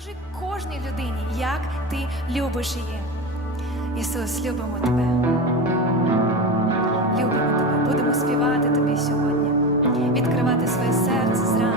Покажи кожній людині, як ти любиш її. Ісус, любимо тебе. Любимо тебе. Будемо співати тобі сьогодні, відкривати своє серце.